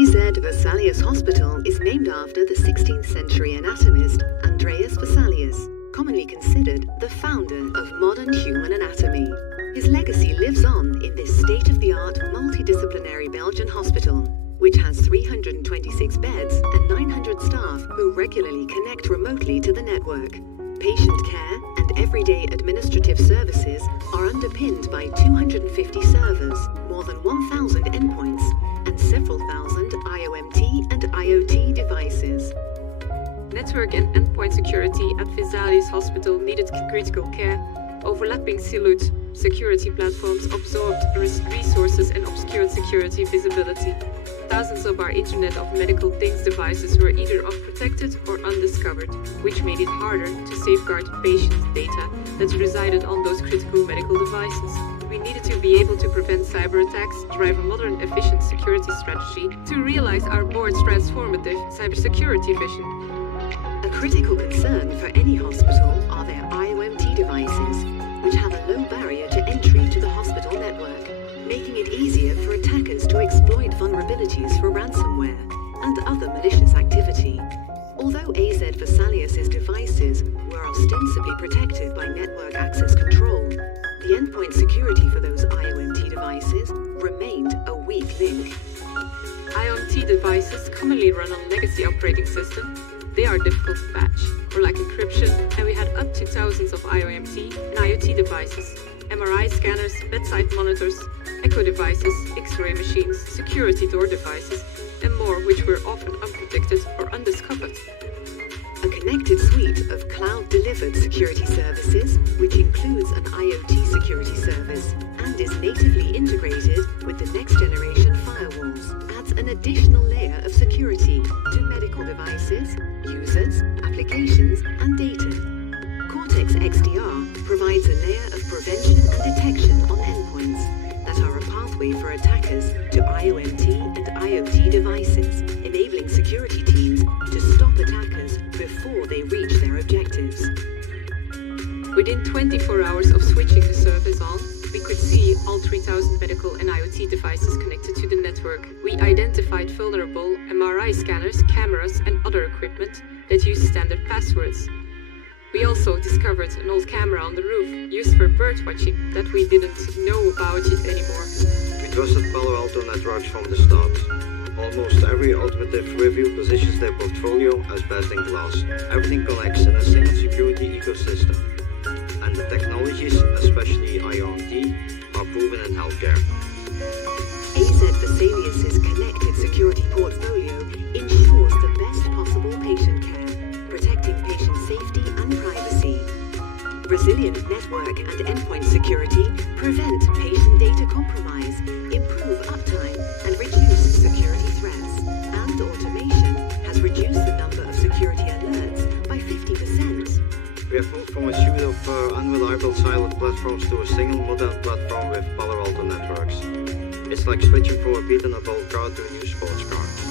AZ Vesalius Hospital is named after the 16th century anatomist Andreas Vesalius, commonly considered the founder of modern human anatomy. His legacy lives on in this state-of-the-art multidisciplinary Belgian hospital, which has 326 beds and 900 staff who regularly connect remotely to the network. Patient care and everyday administrative services are underpinned by 250 servers, more than 1,000 endpoints, and several thousand IoMT and IoT devices. Network and endpoint security at Vesalius Hospital needed critical care. Overlapping siloed security platforms absorbed resources and obscured security visibility. Thousands of our Internet of Medical Things devices were either unprotected or undiscovered, which made it harder to safeguard patient data that resided on those critical medical devices. We needed to be able to prevent cyber attacks, drive a modern, efficient security strategy to realize our board's transformative cybersecurity vision. A critical concern for any hospital are their IoMT devices, which have a low barrier to entry to the hospital network, making it easier for attackers to exploit vulnerabilities for ransomware and other malicious activity. Although AZ Vesalius's devices were ostensibly protected by network access control, the endpoint security for those IoMT devices remained a weak link. IoMT devices commonly run on legacy operating systems. They are difficult to patch or lack encryption, and we had up to thousands of IoMT and IoT devices, MRI scanners, bedside monitors, echo devices, X-ray machines, security door devices, and more, which were often unprotected or undiscovered. A connected suite of cloud-delivered security services, which includes an IoT security service and is natively integrated with the next-generation firewalls, adds an additional layer of security to medical devices, users, applications, and data. Cortex XDR provides a layer of prevention and detection on endpoints that are a pathway for attackers to IoMT and IoT devices, enabling security teams to stop attackers before they reach their objectives. Within 24 hours of switching the service on, we could see all 3,000 medical and IoT devices connected to the network. We identified vulnerable MRI scanners, cameras, and other equipment that use standard passwords. We also discovered an old camera on the roof used for bird watching that we didn't know about it anymore. We trusted Palo Alto Networks from the start. Almost every automotive review positions their portfolio as best in class. Everything connects in a single security ecosystem. And the technologies, especially IoMT, are proven in healthcare. AZ Vesalius's connected security portfolio ensures the best possible patient care, protecting patient safety and privacy. Resilient network and endpoint security prevent patient data compromise, improve uptime, and reduce security threats. And automation has reduced the number of security alerts by 50%. We have moved from a suite of unreliable siloed platforms to a single modern platform with Palo Alto Networks. It's like switching from a beaten up old car to a new sports car.